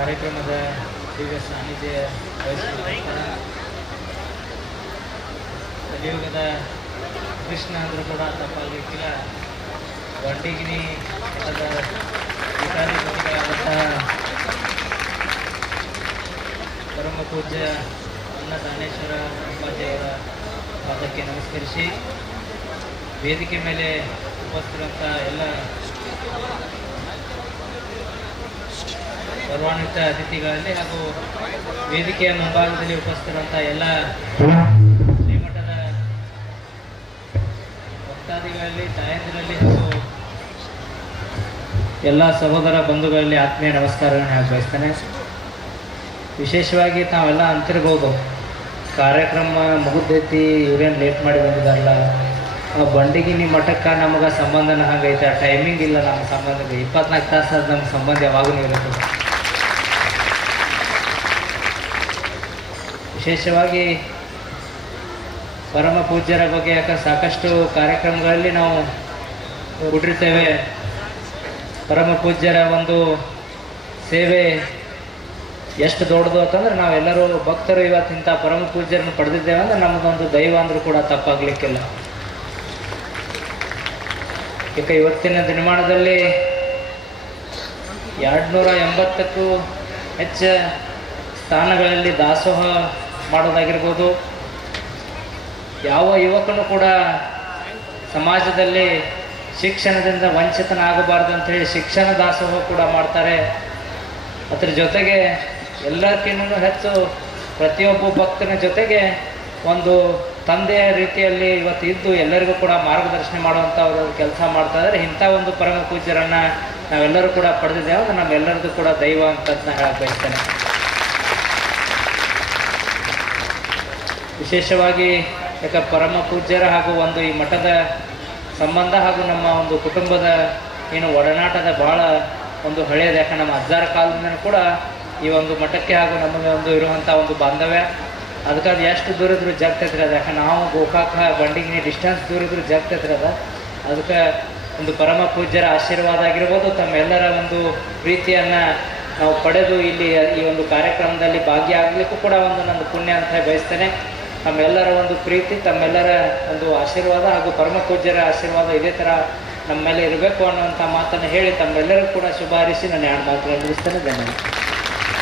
ಕಾರ್ಯಕ್ರಮದ ದಿವ್ಯ ಸಾನ್ನಿಧ್ಯ ಕಲಿಯುಗದ ಕೃಷ್ಣ ಅಂದರೂ ಕೂಡ ತಪ್ಪಾಗಲಿಕ್ಕಿಲ್ಲ ಬಂಡಿಗಿನಿ ಮಠದ ಪೀಠಾಧಿಪತಿಗಳಾದಂತಹ ಪರಮ ಪೂಜ್ಯ ಅನ್ನದಾನೇಶ್ವರ ಉಪಾಧ್ಯಾಯರ ಪಾದಕ್ಕೆ ನಮಸ್ಕರಿಸಿ, ವೇದಿಕೆ ಮೇಲೆ ಉಪಸ್ಥಿರುವಂಥ ಎಲ್ಲ ಗೌರವಾನ್ವಿತ ಅತಿಥಿಗಳಲ್ಲಿ ಹಾಗೂ ವೇದಿಕೆಯ ಮುಂಭಾಗದಲ್ಲಿ ಉಪಸ್ಥಿತಿರುವಂಥ ಎಲ್ಲ ಶ್ರೀಮಠದ ಭಕ್ತಾದಿಗಳಲ್ಲಿ, ತಾಯಂದಿರಲ್ಲಿ ಹಾಗೂ ಎಲ್ಲ ಸಹೋದರ ಬಂಧುಗಳಲ್ಲಿ ಆತ್ಮೀಯ ನಮಸ್ಕಾರಗಳನ್ನು ಹೇಳಿ ಬಯಸ್ತೇನೆ. ವಿಶೇಷವಾಗಿ ತಾವೆಲ್ಲ ಅಂತಿರ್ಬೋದು. ಕಾರ್ಯಕ್ರಮ ಮುಗಿದೈತಿ, ಇವ್ರೇನು ಲೇಟ್ ಮಾಡಿ ಬಂದಿದ್ದಾರಲ್ಲ. ಆ ಬಂಡಿಗಿನಿ ಮಠಕ್ಕೆ ನಮಗೆ ಸಂಬಂಧನ ಹಂಗೈತೆ ಟೈಮಿಂಗ್ ಇಲ್ಲ ನಮ್ಮ ಸಂಬಂಧಕ್ಕೆ. ಇಪ್ಪತ್ನಾಲ್ಕು ತಾಸು ಅದು ನಮ್ಮ ಸಂಬಂಧ ಯಾವಾಗಲೂ ಇರುತ್ತೆ. ವಿಶೇಷವಾಗಿ ಪರಮ ಪೂಜ್ಯರ ಬಗ್ಗೆ ಯಾಕಂದ್ರೆ ಸಾಕಷ್ಟು ಕಾರ್ಯಕ್ರಮಗಳಲ್ಲಿ ನಾವು ಕೊಟ್ಟಿರ್ತೇವೆ ಪರಮ ಪೂಜ್ಯರ ಒಂದು ಸೇವೆ ಎಷ್ಟು ದೊಡ್ಡದು ಅಂತಂದ್ರೆ ನಾವೆಲ್ಲರೂ ಭಕ್ತರು ಇವತ್ತಿಂಥ ಪರಮ ಪೂಜ್ಯರನ್ನು ಪಡೆದಿದ್ದೇವೆ ಅಂದ್ರೆ ನಮಗೊಂದು ದೈವ ಅಂದರೂ ಕೂಡ ತಪ್ಪಾಗ್ಲಿಕ್ಕಿಲ್ಲ. ಈಗ ಇವತ್ತಿನ ದಿನಮಾನದಲ್ಲಿ ಎರಡ್ನೂರ ಎಂಬತ್ತಕ್ಕೂ ಹೆಚ್ಚು ಸ್ಥಾನಗಳಲ್ಲಿ ದಾಸೋಹ ಮಾಡೋದಾಗಿರ್ಬೋದು. ಯಾವ ಯುವಕನು ಕೂಡ ಸಮಾಜದಲ್ಲಿ ಶಿಕ್ಷಣದಿಂದ ವಂಚಿತನಾಗಬಾರ್ದು ಅಂತೇಳಿ ಶಿಕ್ಷಣ ದಾಸೋಹ ಕೂಡ ಮಾಡ್ತಾರೆ. ಅದ್ರ ಜೊತೆಗೆ ಎಲ್ಲಕ್ಕಿಂತ ಹೆಚ್ಚು ಪ್ರತಿಯೊಬ್ಬ ಭಕ್ತನ ಜೊತೆಗೆ ಒಂದು ತಂದೆಯ ರೀತಿಯಲ್ಲಿ ಇವತ್ತು ಇದ್ದು ಎಲ್ಲರಿಗೂ ಕೂಡ ಮಾರ್ಗದರ್ಶನ ಮಾಡುವಂಥ ಅವರು ಕೆಲಸ ಮಾಡ್ತಾ ಇದ್ದಾರೆ. ಇಂಥ ಒಂದು ಪರಮ ಪೂಜ್ಯರನ್ನು ನಾವೆಲ್ಲರೂ ಕೂಡ ಪಡೆದಿದ್ದೇವೆ. ಅದು ನಮ್ಮೆಲ್ಲರದ್ದು ಕೂಡ ದೈವ ಅಂತ ನಾನು ಹೇಳಕ್ ಬಯಸ್ತೇನೆ. ವಿಶೇಷವಾಗಿ ಯಾಕ ಪರಮ ಪೂಜ್ಯರ ಹಾಗೂ ಒಂದು ಈ ಮಠದ ಸಂಬಂಧ ಹಾಗೂ ನಮ್ಮ ಒಂದು ಕುಟುಂಬದ ಏನು ಒಡನಾಟದ ಭಾಳ ಒಂದು ಹಳೆಯದು. ಯಾಕೆ ನಮ್ಮ ಅಜ್ಜಾರ ಕಾಲದಿಂದ ಕೂಡ ಈ ಒಂದು ಮಠಕ್ಕೆ ಹಾಗೂ ನಮಗೆ ಒಂದು ಇರುವಂಥ ಒಂದು ಬಾಂಧವ್ಯ. ಅದಕ್ಕೆ ಅದು ಎಷ್ಟು ದೂರ ಇದ್ರೂ ಅದು. ಯಾಕೆ ನಾವು ಗೋಕಾಕ, ಬಂಡಿಗಿನಿ ಡಿಸ್ಟೆನ್ಸ್ ದೂರ ಇದ್ರೂ ಅದು. ಅದಕ್ಕೆ ಒಂದು ಪರಮ ಪೂಜ್ಯರ ಆಶೀರ್ವಾದ ಆಗಿರ್ಬೋದು. ತಮ್ಮೆಲ್ಲರ ಒಂದು ಪ್ರೀತಿಯನ್ನು ನಾವು ಪಡೆದು ಇಲ್ಲಿ ಈ ಒಂದು ಕಾರ್ಯಕ್ರಮದಲ್ಲಿ ಭಾಗಿಯಾಗಲಿಕ್ಕೂ ಕೂಡ ಒಂದು ನನ್ನ ಪುಣ್ಯ ಅಂತ ಬಯಸ್ತೇನೆ. ತಮ್ಮೆಲ್ಲರ ಒಂದು ಪ್ರೀತಿ, ತಮ್ಮೆಲ್ಲರ ಒಂದು ಆಶೀರ್ವಾದ ಹಾಗೂ ಪರಮ ಪೂಜ್ಯರ ಆಶೀರ್ವಾದ ಇದೇ ಥರ ನಮ್ಮ ಮೇಲೆ ಇರಬೇಕು ಅನ್ನುವಂಥ ಮಾತನ್ನು ಹೇಳಿ ತಮ್ಮೆಲ್ಲರಿಗೂ ಕೂಡ ಶುಭ ಹಾರೈಸಿ ನಾನು ಎರಡು ಮಾತುಗಳನ್ನು ಮುಗಿಸ್ತೇನೆ ಧನ್ಯವಾದ